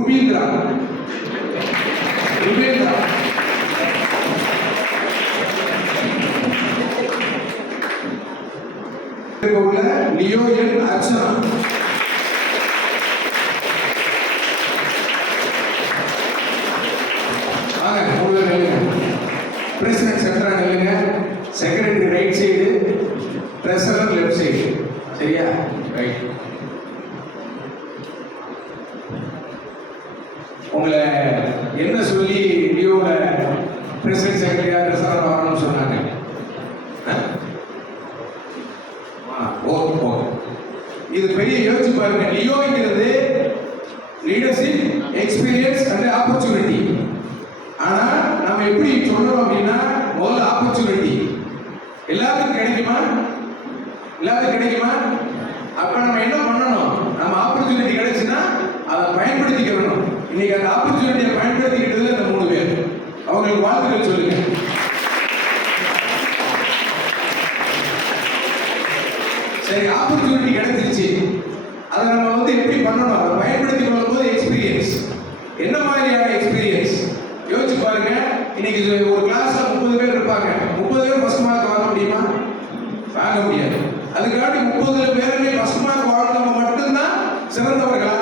ருபீந்திரா உள்ள லியோ என் அர்ச்சனா, பிரசிடென்ட் சென்டரா நில்லுங்க, secretary right side, treasurer left side. சரியா? ரைட். உங்களை என்ன சொல்லி லியோல பிரசிடென்ட் செக்ரட்டரியா ட்ரெஸரர் வரணும்னு சொன்னாங்க? இது பெரிய யோசிச்சு பாருங்க. லியோங்கிறது லீடர்ஷிப், எக்ஸ்பீரியன்ஸ் அண்ட் ஆப்பர்ச்சுனிட்டி. ஆனா நம்ம எப்படி சொல்றோம் அப்படின்னா, முதல்ல ஆப்பர்ச்சுனிட்டி எல்லாத்துக்கும் கிடைக்குமா? எல்லாத்துக்கும் கிடைக்குமா? அப்ப நம்ம என்ன பண்ணணும்? நம்ம ஆப்பர்ச்சுனிட்டி கிடைச்சுன்னா அதை பயன்படுத்திக்கணும். இன்னைக்கு அந்த ஆப்பர்ச்சுனிட்டியை பயன்படுத்திக்கிட்டதுல இந்த 3 பேர், அவங்களுக்கு வாழ்த்துக்கள் சொல்லுங்க. சரி, ஆப்பர்ச்சுனிட்டி கிடைச்சிருச்சு, அதை நம்ம எப்படி பண்ணணும்? அதை பயன்படுத்தி கொள்ளும் போது எக்ஸ்பீரியன்ஸ், என்ன மாதிரியான எக்ஸ்பீரியன்ஸ் யோசிச்சு பாருங்க. இன்னைக்கு ஒரு கிளாஸ்ல 30 பேர் இருப்பாங்க. 30 பேர் ஃபர்ஸ்ட் மார்க் வாங்க முடியுமா? வாங்க முடியாது. அதுக்காண்டி 30 பேருமே ஃபர்ஸ்ட் மார்க் வாங்கினவங்க மட்டும்தான் சிறந்தவர்களா?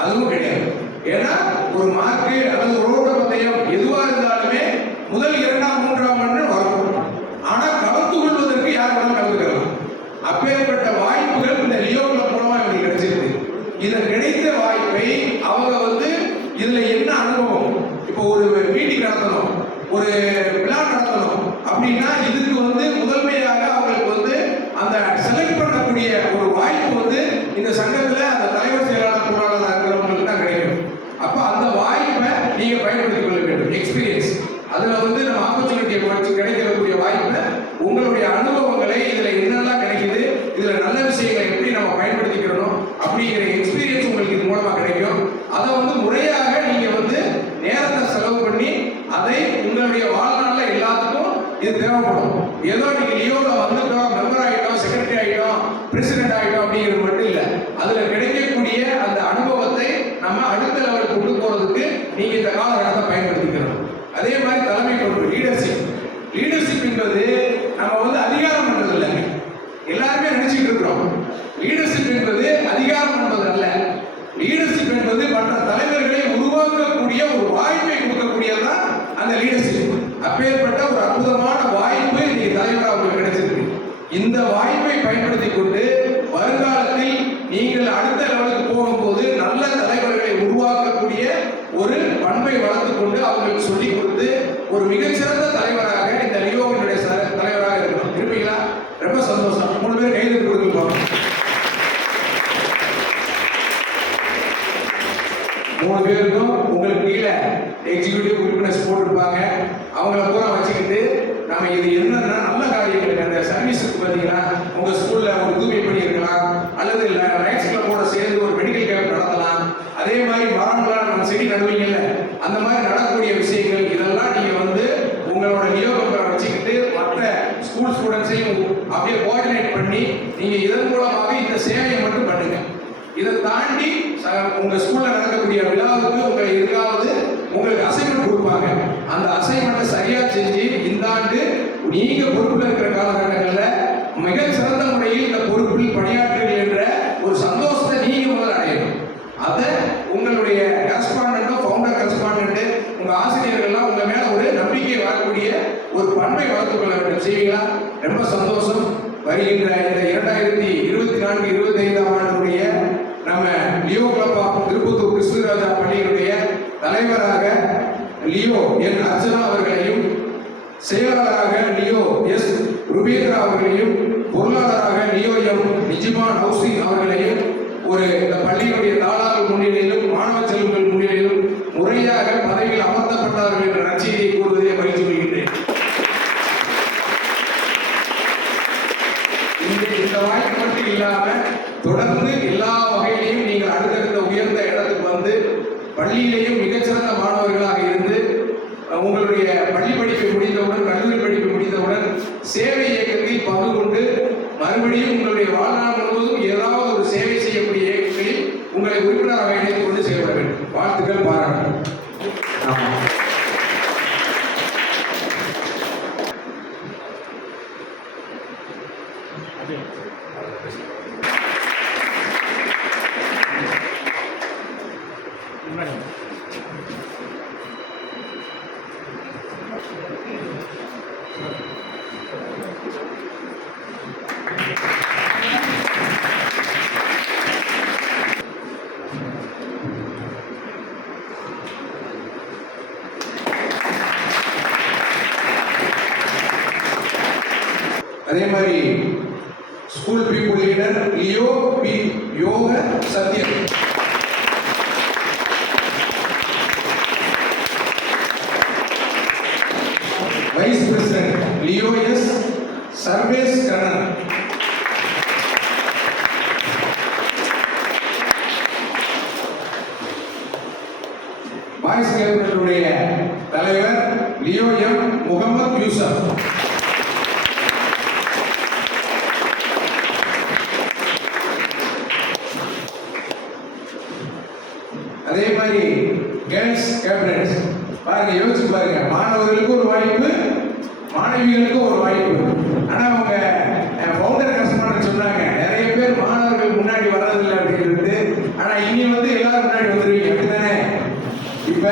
அதுவும் கிடையாது. ஏன்னா ஒரு மார்க்கு அல்லது ஒரு ஓட்ட பந்தயம் எதுவா இருந்தாலுமே முதல் 2ஆம் 3ஆம் மணி வரும். ஆனா கலந்து கொள்வதற்கு யார் வேணாலும் கலந்துக்கலாம். அப்பேற்பட்ட வாய்ப்புகள் இந்த லியோ கிளப் மூலமா இவங்களுக்கு கிடைச்சிருக்கு. இதை கிடைத்த வாய்ப்பை அவங்க இதுல என்ன அனுபவம், இப்போ ஒரு மீட்டிங் நடத்தணும், ஒரு விழா நடத்தணும் அப்படின்னா இதுக்கு முதன்மையாக அவங்களுக்கு அந்த செலக்ட் பண்ணக்கூடிய ஒரு வாய்ப்பு இந்த சங்கத்துல அந்த தலைவர் செயலாளர் பொருளாளர் இருக்கிறவங்களுக்கு தான் கிடைக்கும். அப்ப அந்த வாய்ப்பை நீங்க பயன்படுத்திக் கொள்ள வேண்டும். எக்ஸ்பீரியன்ஸ், அதுல நம்ம ஆப்பர்ச்சுனிட்டியை கிடைக்கக்கூடிய வாய்ப்பை, உங்களுடைய அனுபவங்களை, இதுல என்னெல்லாம் கிடைக்குது, இதுல நல்ல விஷயங்களை எப்படி நம்ம பயன்படுத்திக்கிறோம் அப்படிங்கிற எக்ஸ்பீரியன்ஸ் உங்களுக்கு இது மூலமா கிடைக்கும். அதை முறையாக நீங்க நேரத்தை செலவு பண்ணி அதை உங்களுடைய வாழ்நாள்ல எல்லாத்துக்கும் இது தேவைப்படும். ஏதோ நீங்க லியோல வந்துட்டோம், மெம்பர் ஆகிட்டோம், செக்ரட்டரி ஆகிட்டோம், பிரசிடென்ட் ஆகிட்டோம் அப்படிங்கிறது மட்டும் இல்லை. அதுல கிடைக்கக்கூடிய அந்த அனுபவத்தை நம்ம அடுத்த லெவலுக்கு கொண்டு போறதுக்கு நீங்க இந்த காலகட்டத்தை பயன்படுத்திக்கிறோம். அதே மாதிரி தலைமை பொறுப்பு, லீடர்ஷிப். லீடர்ஷிப் என்பது நம்ம அதிகாரம் பண்றது இல்லைங்க. எல்லாருமே நினைச்சிட்டு இருக்கிறோம் லீடர்ஷிப் என்பது அதிகாரம் என்பது அல்ல. லீடர்ஷிப் என்பது மற்ற தலைவர்களை உருவாக்கக்கூடிய ஒரு வாய்ப்பை கொடுக்கக்கூடியதான் அந்த லீடர்ஷிப். அப்பேற்பட்ட ஒரு அற்புதமான வாய்ப்பு இன்னைக்கு தலைவராக உங்களுக்கு கிடைச்சிருக்கு. இந்த வாய்ப்பை பயன்படுத்தி கொண்டு வருங்காலத்தில் நீங்கள் அடுத்த லெவலுக்கு போகும்போது நல்ல தலைவர்களை உருவாக்கக்கூடிய ஒரு பண்பை வளர்த்துக் கொண்டு அவங்களுக்கு சொல்லிக் கொடுத்து ஒரு மிகச்சிறந்த தலைவராக இந்த லியோவினுடைய தலைவராக இருக்கணும். இருப்பீங்களா? ரொம்ப சந்தோஷம். 3 பேர் கைது கொடுக்கலாம். 3 பேருக்கும் உங்களுக்கு கீழே எக்ஸிக்யூட்டிவ் உறுப்பினர்ஸ் போட்டிருப்பாங்க. அவங்கள பூரா வச்சுக்கிட்டு நம்ம இது என்னன்னா நல்ல காரியங்களுக்கு அந்த சர்வீஸுக்கு பார்த்தீங்கன்னா உங்க ஸ்கூல்ல ஒரு தூய்மை பணி இருக்கலாம், அல்லது லைட்ஸ் கிளப்போட சேர்ந்து ஒரு மெடிக்கல் கேம்ப் நடத்தலாம். அதே மாதிரி மரம்லாம் நம்ம செடி நடுவீங்கல்ல, அந்த மாதிரி நடக்கக்கூடிய விஷயங்கள் இதெல்லாம் நீங்க உங்களோட லியோ மெம்பரை வச்சுக்கிட்டு மற்ற ஸ்கூல் ஸ்டூடெண்ட்ஸையும் அப்படியே கோஆர்டினேட் பண்ணி நீங்க இதன் மூலமாக இந்த சேவையை மட்டும் பண்ணுங்க. இதை தாண்டி உங்க ஸ்கூல்ல நடக்கக்கூடிய விழாவுக்கு உங்களுக்கு அசைன்மெண்ட் கொடுப்பாங்க. அந்த அசைன்மெண்ட்டை சரியா செஞ்சு இந்த ஆண்டு நீங்க பொறுப்புல இருக்கிற காலகட்டங்களில் மிக சிறந்த முறையில் இந்த பொறுப்பில் பணியாற்றுவீர்கள் என்ற ஒரு சந்தோஷத்தை நீங்க முதல்ல அடையணும். அதை உங்களுடைய கரஸ்பாண்டன்டோ, ஃபவுண்டர் கரஸ்பாண்டன்ட், உங்க ஆசிரியர்கள்லாம் உங்க மேல ஒரு நம்பிக்கை வரக்கூடிய ஒரு பண்பை வளர்த்துக் கொள்ள வேண்டும். செய்வீங்களா? ரொம்ப சந்தோஷம். வருகின்ற இந்த 2024-25ஆம் ஆண்டுடைய நம்ம Leo club of Tirupattur Krishnaraja பள்ளியினுடைய தலைவராக லியோ என் அர்ச்சனா அவர்களையும், செயலாளராக லியோ எஸ் ருபீந்திரா அவர்களையும், பொருளாளராக லியோ எம் நிஜிமான் ஹவுசிங் அவர்களையும் இந்த பள்ளியினுடைய தாளாளர் முன்னிலையிலும் மாணவ செல்வங்கள் முன்னிலையிலும் முறையாக பதவியில் அமர்த்தப்பட்டார்கள் என்ற நற்செய்தியை கூறுவதை மகிழ்ச்சி கொள்கின்றேன். இந்த வாய்ப்பு மட்டும் இல்லாம தொடர்ந்து எல்லா வகையிலையும் நீங்கள் அடுத்தடுத்த உயர்ந்த இடத்துக்கு பள்ளியிலேயும் மிகச்சிறந்த மாணவர்களாக இருந்து உங்களுடைய பள்ளி படிப்பை முடித்தவுடன், கல்லூரி படிப்பை முடித்தவுடன் சேவை இயக்கத்தில் பங்கு கொண்டு மறுபடியும் உங்களுடைய வாழ்நாள் முழுவதும் ஏதாவது ஒரு சேவை செய்யக்கூடிய இயக்கத்தில் உங்களை உறுப்பினராக இணைத்துக் கொண்டு செயல்பட வேண்டும். வாழ்த்துக்கள், பாராட்டு. ஆமா. அதே மாதிரி school people leader Leo P Yoga Sathyan. Vice president Leo S Sarvesh Kannan. Boys கேபினட்டுடைய தலைவர் லியோ எம் முகமது யூசப். அதே மாதிரி கேர்ள்ஸ் கேபினட் பாருங்க, யோசிச்சு பாருங்க, மாணவர்களுக்கு ஒரு வாய்ப்பு, மாணவிகளுக்கு ஒரு வாய்ப்பு. ஆனா அவங்க ஃபவுண்டர் கரஸ்பாண்டன்ட் சொன்னாங்க, நிறைய பேர் மாணவர்கள் முன்னாடி வர்றதில்லை அப்படின்னு சொல்லிட்டு. ஆனா இனி வந்து எல்லாரும் முன்னாடி வந்துருவீங்க, அப்படித்தானே? இப்ப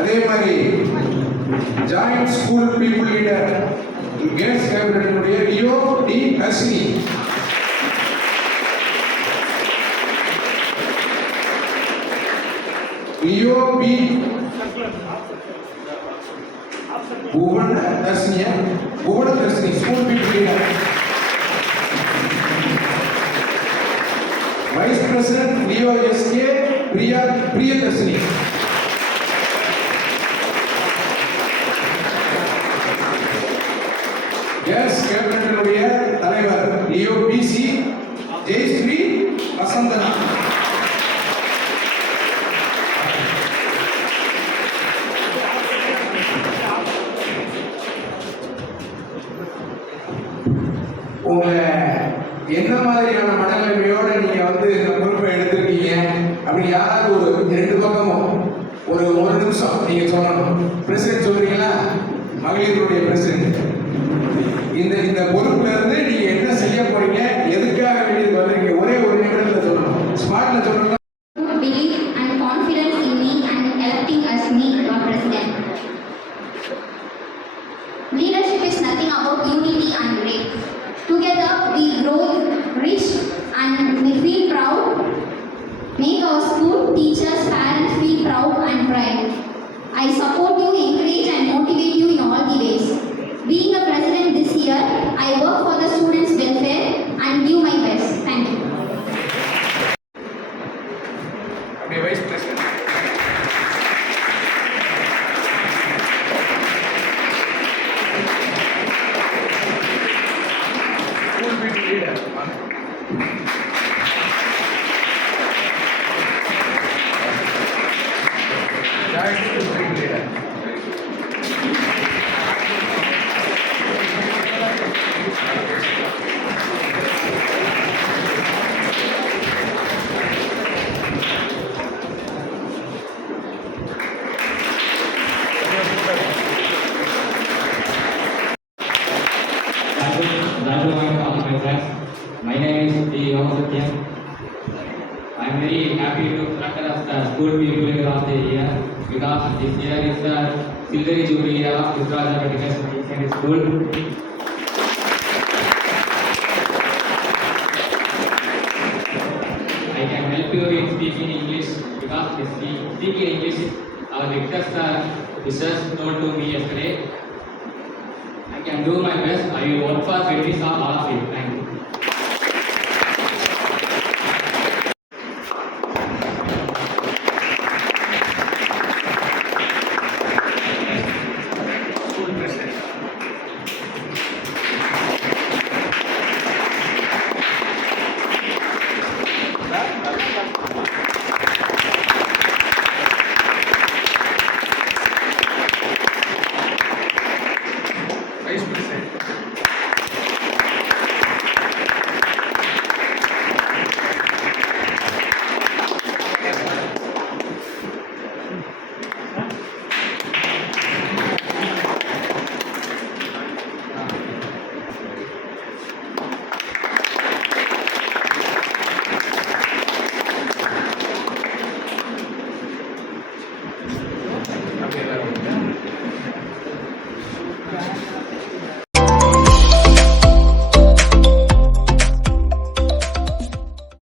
அதே மாதிரி joint school people leader girls கேபினட்டுடைய Leo T Hasni. Leo P Bhuvan Darshini school people leader. Vice president Leo S K Priyadarshini. Girls cabinet தலைவர் लियो बीसी जयश्री वसंतना. உங்களை என்ன மாதிரியான மனநிலைமையோட நீங்க வந்து இந்த பொறுப்பை எடுத்திருக்கீங்க அப்படி யாராவது ஒரு 2 பக்கமும் ஒரு நிமிஷம் நீங்க சொல்லணும். பிரசிடென்ட் சொல்றீங்களா? மகளிருடைய பிரசிடென்ட், இந்த பொறுப்புல இருந்து நீங்க என்ன செய்ய போறீங்க, எதுக்காக வேண்டியது வர்றீங்க, ஒரே ஒரு நிமிடத்துல சொல்லணும். ஸ்மார்ட்ல சொல்லணும். Believe and confidence in me and electing as me your president. Leadership is nothing about unity and great. Together we grow rich and we feel proud. Make our school, teachers, parents feel proud and pride. I support you, encourage and motivate you in all the ways. Being a president this year, I work for the students' welfare and give my best. Thank you. Okay, Vice President. School people leader. Giant school people leader. My name is D. Yomasatyan. I am very happy to conduct as the school people leader of the year because this year is the silver jubilee year of Gujarat Medical Secondary School. I can help you in speaking English because speaking English our lecturers sir teachers told to me yesterday. I can do my best. I will work for benefit of all of you. Thank you.